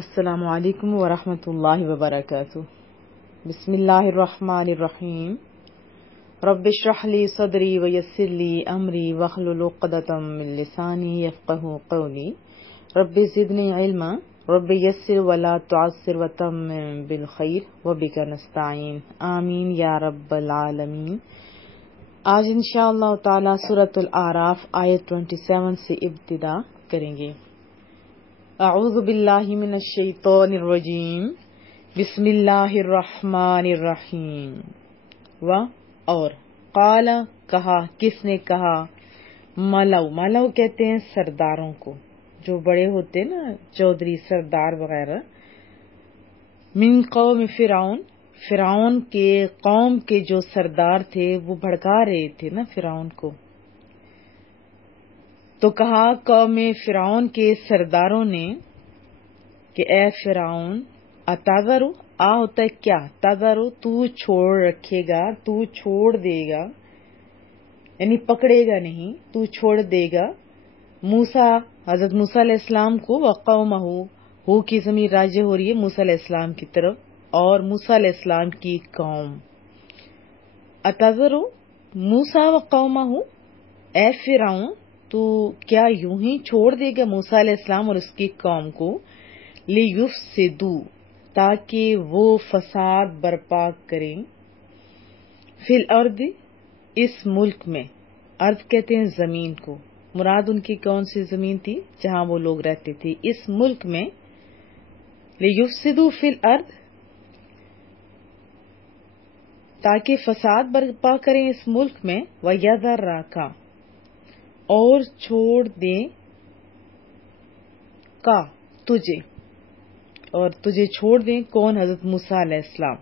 السلام علیکم ورحمۃ اللہ وبرکاتہ۔ بسم اللہ الرحمن الرحیم۔ رب اشرح لی صدری ویسر لی امری واحلل عقدۃ من لسانی یفقہوا قولی۔ رب زدنی علما رب یسر ولا تعسر وتمم بالخیر وبک نستعین آمین یا رب العالمین۔ آج انشاءاللہ تعالی سورۃ الاعراف آیت 27 سے ابتدا کریں گے۔ اعوذ باللہ من الشیطان الرجیم، بسم اللہ الرحمن الرحیم۔ اور قال کہا، کس نے کہا؟ ملو کہتے ہیں سرداروں کو، جو بڑے ہوتے نا، چودھری سردار وغیرہ۔ من قوم فرعون کے قوم کے جو سردار تھے وہ بھڑکا رہے تھے نا فرعون کو۔ تو کہا قوم فرعون کے سرداروں نے کہ اے فرعون، اتذرو ہوتا ہے کیا؟ تذرو تو چھوڑ رکھے گا، تو چھوڑ دے گا، یعنی پکڑے گا نہیں، تو چھوڑ دے گا موسیٰ، حضرت موسیٰ علیہ السلام کو، وقومہ ہو کی ضمیر راجع ہو رہی ہے موسیٰ علیہ السلام کی طرف، اور موسیٰ علیہ السلام کی قوم۔ اتذرو موسیٰ وقومہ، اے فرعون تو کیا یوں ہی چھوڑ دے گا موسیٰ علیہ السلام اور اس کی قوم کو؟ لیفسدوا، تاکہ وہ فساد برپا کریں، فی الارض، اس ملک میں۔ ارض کہتے ہیں زمین کو، مراد ان کی کون سی زمین تھی؟ جہاں وہ لوگ رہتے تھے، اس ملک میں۔ لیفسدوا فی الارض، تاکہ فساد برپا کریں اس ملک میں، وَيَذَرَّكَ، اور چھوڑ دیں کا تجھے، اور تجھے چھوڑ دیں کون؟ حضرت موسیٰ علیہ السلام۔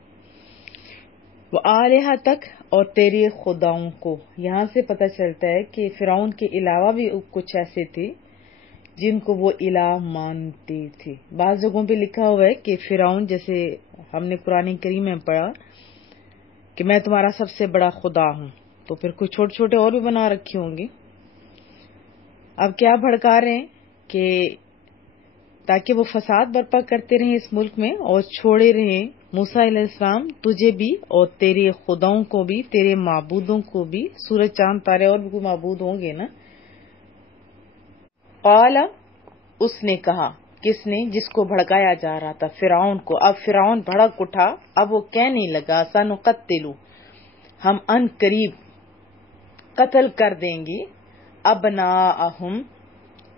وَآلِہَتَک، اور تیرے خداؤں کو۔ یہاں سے پتہ چلتا ہے کہ فرعون کے علاوہ بھی کچھ ایسے تھے جن کو وہ الہ مانتے تھے۔ بعض جگہوں پہ لکھا ہوا ہے کہ فرعون، جیسے ہم نے قرآن کریم میں پڑھا کہ میں تمہارا سب سے بڑا خدا ہوں، تو پھر کچھ چھوٹے چھوٹے اور بھی بنا رکھے ہوں گے۔ اب کیا بھڑکا رہے ہیں کہ تاکہ وہ فساد برپا کرتے رہیں اس ملک میں اور چھوڑے رہیں موسیٰ علیہ السلام تجھے بھی اور تیرے خداؤں کو بھی، تیرے معبودوں کو بھی۔ سورج چاند تارے اور بھی کوئی معبود ہوں گے نا۔ قال، اس نے کہا، کس نے؟ جس کو بھڑکایا جا رہا تھا، فرعون کو۔ اب فرعون بھڑک اٹھا، اب وہ کہنے لگا سنقتل، ہم ان قریب قتل کر دیں گے، ابناءہم،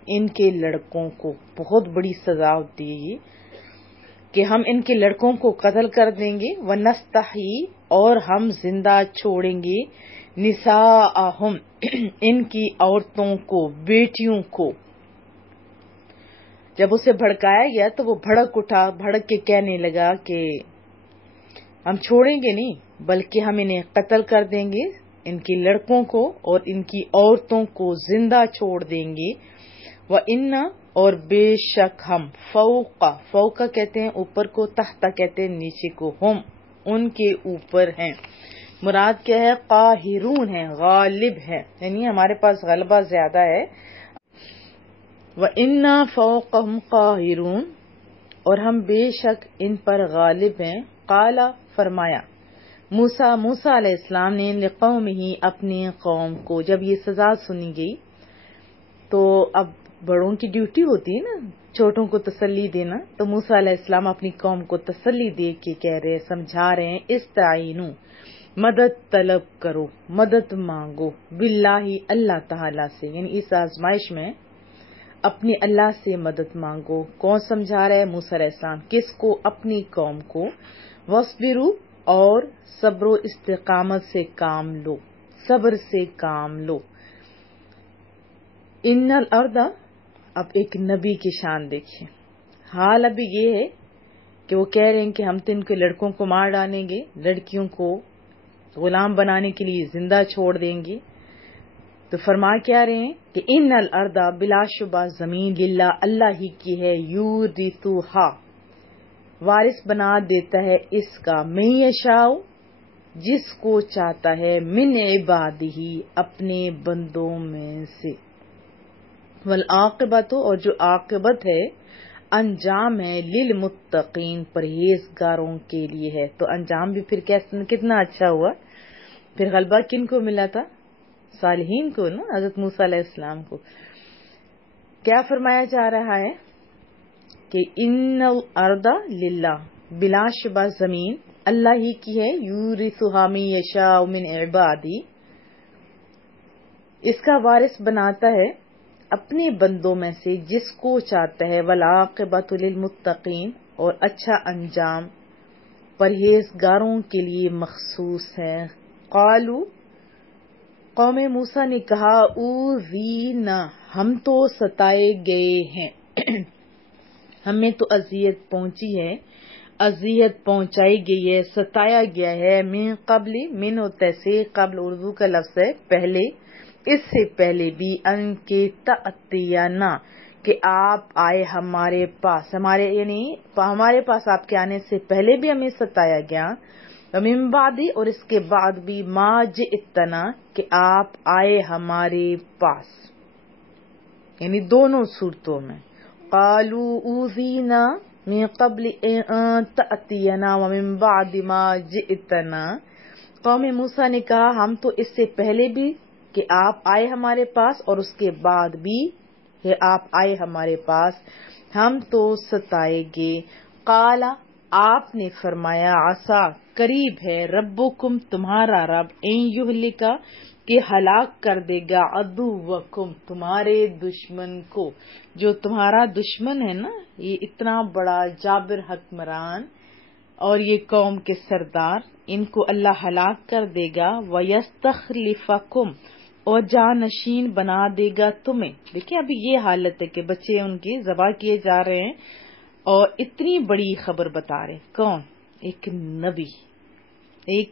ان کے لڑکوں کو۔ بہت بڑی سزا ہوتی ہے یہ کہ ہم ان کے لڑکوں کو قتل کر دیں گے، ونستحیی، اور ہم زندہ چھوڑیں گے، نساءہم، ان کی عورتوں کو، بیٹیوں کو۔ جب اسے بھڑکایا گیا تو وہ بھڑک اٹھا، بھڑک کے کہنے لگا کہ ہم چھوڑیں گے نہیں، بلکہ ہم انہیں قتل کر دیں گے، ان کے لڑکوں کو اور ان کی عورتوں کو زندہ چھوڑ دیں گے۔ وَإِنَّ، اور بے شک ہم، فوق کہتے ہیں اوپر کو، تحت کہتے ہیں نیچے کو، ہم ان کے اوپر ہیں۔ مراد کیا ہے؟ قاہرون ہے، غالب ہے، یعنی ہمارے پاس غلبہ زیادہ ہے۔ وَإِنَّا فَوْقَهُمْ قَاهِرُونَ، اور ہم بے شک ان پر غالب ہیں۔ قال، فرمایا موسیٰ علیہ السلام نے لقومہ، اپنی قوم کو۔ جب یہ سزا سنی گئی تو اب بڑوں کی ڈیوٹی ہوتی ہے نا چھوٹوں کو تسلی دینا، تو موسیٰ علیہ السلام اپنی قوم کو تسلی دے کے کہہ رہے، سمجھا رہے ہیں، استعینوا، مدد طلب کرو، مدد مانگو، باللہ، اللہ تعالی سے، یعنی اس آزمائش میں اپنی اللہ سے مدد مانگو۔ کون سمجھا رہا ہے؟ موسیٰ علیہ السلام۔ کس کو؟ اپنی قوم کو۔ وَاصْبِرُوا، اور صبر و استقامت سے کام لو، صبر سے کام لو۔ ان الارض، اب ایک نبی کی شان دیکھیں، حال ابھی یہ ہے کہ وہ کہہ رہے ہیں کہ ہم تو ان کے لڑکوں کو مار ڈالیں گے، لڑکیوں کو غلام بنانے کے لیے زندہ چھوڑ دیں گے۔ تو فرما کیا رہے ہیں کہ ان الارض، بلا شبہ زمین، للہ، اللہ ہی کی ہے، یورثھا، وارث بنا دیتا ہے اس کا، من یشاء، جس کو چاہتا ہے، من عبادہ، اپنے بندوں میں سے، والعاقبۃ، اور جو عاقبت ہے، انجام ہے للمتقین پرہیزگاروں کے لیے ہے. تو انجام بھی پھر کتنا اچھا ہوا. پھر غلبہ کن کو ملا تھا؟ صالحین کو نا، حضرت موسیٰ علیہ السلام کو. کیا فرمایا جا رہا ہے کہ ان الارض للہ، بلا شبہ زمین اللہ ہی کی ہے. یورثھا من یشاء من عبادی، اس کا وارث بناتا ہے اپنے بندوں میں سے جس کو چاہتا ہے. والعاقبۃ للمتقین، اور اچھا انجام پرہیزگاروں کے لیے مخصوص ہے. قالو، قوم موسیٰ نے کہا، اوذینا، ہم تو ستائے گئے ہیں، ہمیں تو اذیت پہنچی ہے، اذیت پہنچائی گئی ہے، ستایا گیا ہے. من قبل، من ہوتے سے قبل اردو کا لفظ ہے پہلے، اس سے پہلے بھی. ان کے تأتینا، کہ آپ آئے ہمارے پاس، یعنی ہمارے پاس آپ کے آنے سے پہلے بھی ہمیں ستایا گیا. ومن بعد، اور اس کے بعد بھی. ما جئتنا، کہ آپ آئے ہمارے پاس، یعنی دونوں صورتوں میں. قالوا اوذینا من قبل ان تأتینا ومن بعد ما جئتنا. قوم موسیٰ نے کہا ہم تو اس سے پہلے بھی کہ آپ آئے ہمارے پاس، اور اس کے بعد بھی کہ آپ آئے ہمارے پاس ہم تو ستائے گے. قال، آپ نے فرمایا، عسیٰ، قریب ہے، ربکم، تمہارا رب، ان یہلکا، کہ ہلاک کر دے گا، عدوکم، تمہارے دشمن کو. جو تمہارا دشمن ہے نا، یہ اتنا بڑا جابر حکمران اور یہ قوم کے سردار، ان کو اللہ ہلاک کر دے گا. وَيَسْتَخْلِفَكُمْ، اور جانشین بنا دے گا تمہیں. دیکھیں ابھی یہ حالت ہے کہ بچے ان کی ذبح کیے جا رہے ہیں اور اتنی بڑی خبر بتا رہے. کون؟ ایک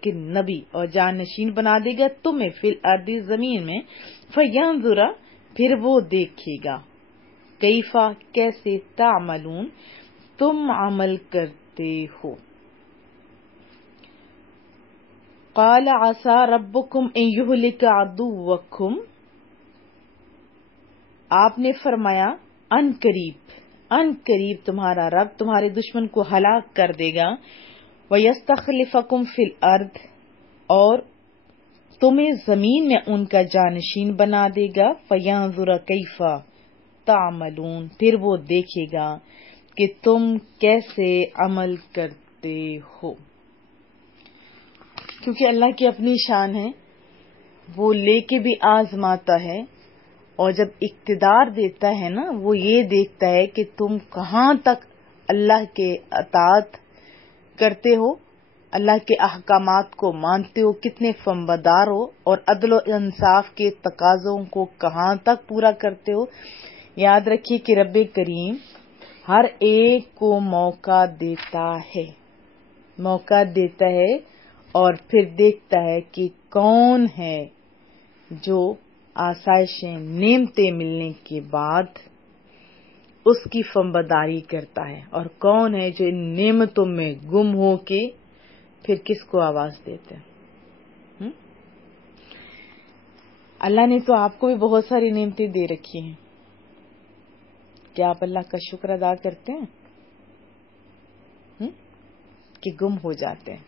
نبی، اور جانشین بنا دے گا تمہیں فی الارض، زمین میں. فینظر، پھر وہ دیکھے گا، کیفا، کیسے، تعملون، تم عمل کرتے ہو. قال عسى ربكم ان يهلك عدوكم، آپ نے فرمایا ان قریب تمہارا رب تمہارے دشمن کو ہلاک کر دے گا. وَيَسْتَخْلِفَكُمْ فِي الْأَرْضِ، اور تمہیں زمین میں ان کا جانشین بنا دے گا. فَيَنظُرَ كَيْفَ تَعْمَلُونَ، پھر وہ دیکھے گا کہ تم کیسے عمل کرتے ہو. کیونکہ اللہ کی اپنی شان ہے، وہ لے کے بھی آزماتا ہے، اور جب اقتدار دیتا ہے نا، وہ یہ دیکھتا ہے کہ تم کہاں تک اللہ کے اطاعت کرتے ہو، اللہ کے احکامات کو مانتے ہو، کتنے فرمانبردار ہو، اور عدل و انصاف کے تقاضوں کو کہاں تک پورا کرتے ہو. یاد رکھیے کہ رب کریم ہر ایک کو موقع دیتا ہے اور پھر دیکھتا ہے کہ کون ہے جو آسائشیں، نعمتیں ملنے کے بعد اس کی فرمانبرداری کرتا ہے، اور کون ہے جو ان نعمتوں میں گم ہو کے پھر کس کو آواز دیتے ہیں. اللہ نے تو آپ کو بھی بہت ساری نعمتیں دے رکھی ہیں، کیا آپ اللہ کا شکر ادا کرتے ہیں کہ گم ہو جاتے ہیں؟